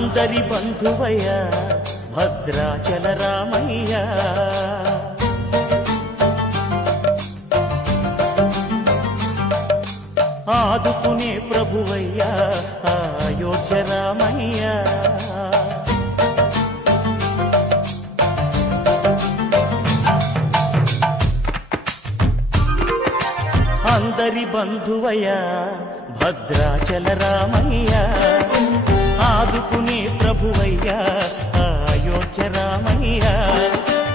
అందరి బంధువయ్య భద్రాచల రామయ్య, ఆదుకునే ప్రభువయ్య అయోధ్య రామయ్య. అందరి బంధువయ్య భద్రాచల రామయ్య, ఆదుకునే ప్రభువయ్య అయోధ్య రామయ్య.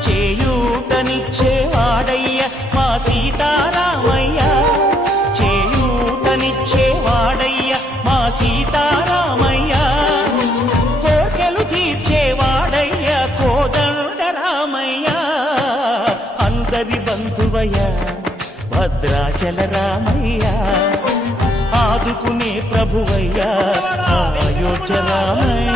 చేయూతనిచ్చేవాడయ్య మా సీతారామయ్య, చేయూతనిచ్చేవాడయ్య మా సీతారామయ్య. కోర్కెలు తీర్చేవాడయ్య కోదండ రామయ్య. అందరి బంధువయ్య భద్రాచల రామయ్య, ఆదుకునే ప్రభువయ్య అయోధ్య రామయ్య.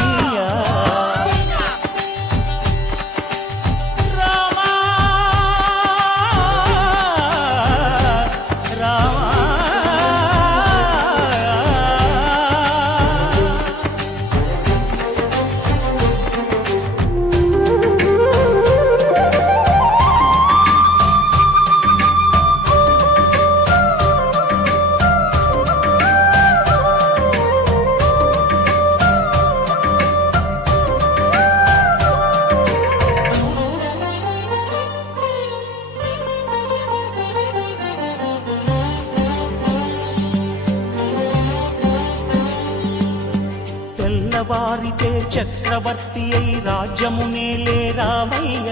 వారితే చక్రవర్తి అయి రాజ్యమునేలే రామయ్య,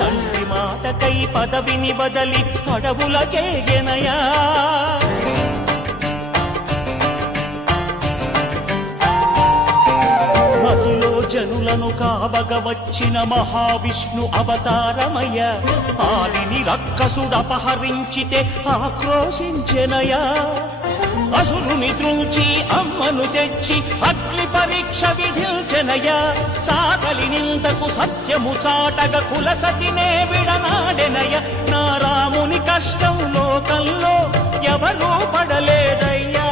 తండ్రి మాటకై పదవిని బదలి అడవులకేగెనయా. మధులో జనులను కావగ వచ్చిన మహావిష్ణు అవతారమయ్య, ఆలిని రక్కసుడపహరించితే ఆక్రోశించెనయా. అసురుని త్రుంచి అమ్మను తెచ్చి అగ్ని పరీక్ష విధించెనయ, సాకలి నిందకు సత్యము చాటగ కులసతినే విడనాడెనయ. నా రాముని కష్టం లోకంలో ఎవరూ పడలేదయ్యా.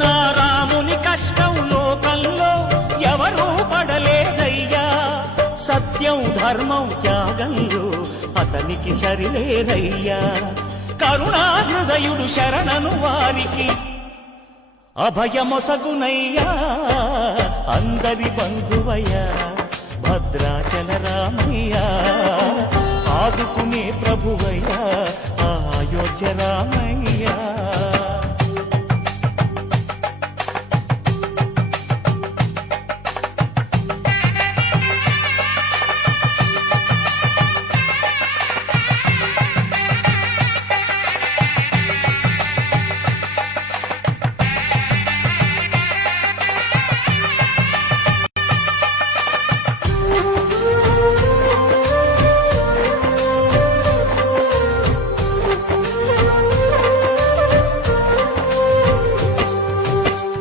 నా రాముని కష్టం లోకంలో ఎవరూ పడలేదయ్యా. సత్యం ధర్మం త్యాగంలో అతనికి సరిలేరయ్యా. కరుణాహృదయుడు శరణను వారికి అభయమొసగునయ్యా. అందరి బంధువయ్య భద్రాచల రామయ్య, ఆదుకునే ప్రభువయ్య అయోధ్య రామయ్య.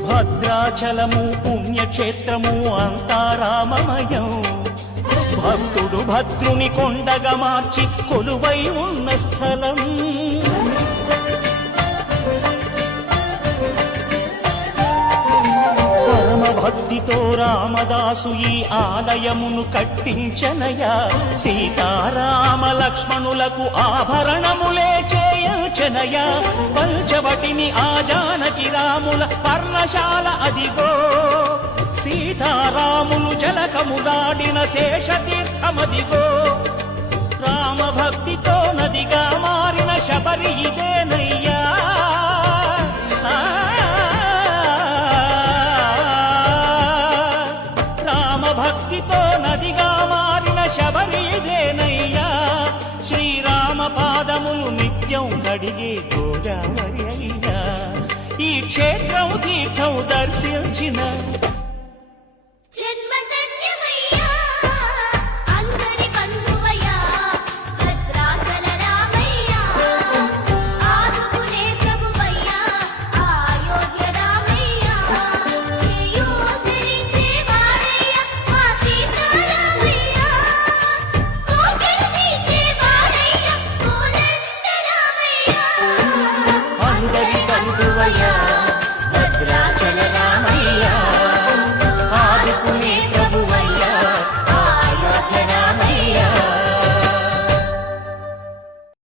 భద్రాచలము పుణ్యక్షేత్రము అంతా రామమయం, భక్తుడు భద్రుని కొండగా మార్చి కొలువై ఉన్న స్థలం. పరమ భక్తితో రామదాసు ఈ ఆలయమును కట్టించనయా. సీతారామ లక్ష్మణులకు ఆభరణములే చేయించనయా. పంచవటిని ఆ జానకి రాముల పర్ణశాల అదిగో, సీతారాములు జలకములాడిన శేషతీర్థమదిగో. రామ భక్తితో నదిగా మారిన శబరి ఇదేనయ్యా. రామ భక్తితో నదిగా మారిన శబరి ఇదేనయ్యా. శ్రీరామ పాదములు నిత్యం కడిగే గోదావరి అయ్యా. ఈ క్షేత్రం తీర్థం దర్శించిన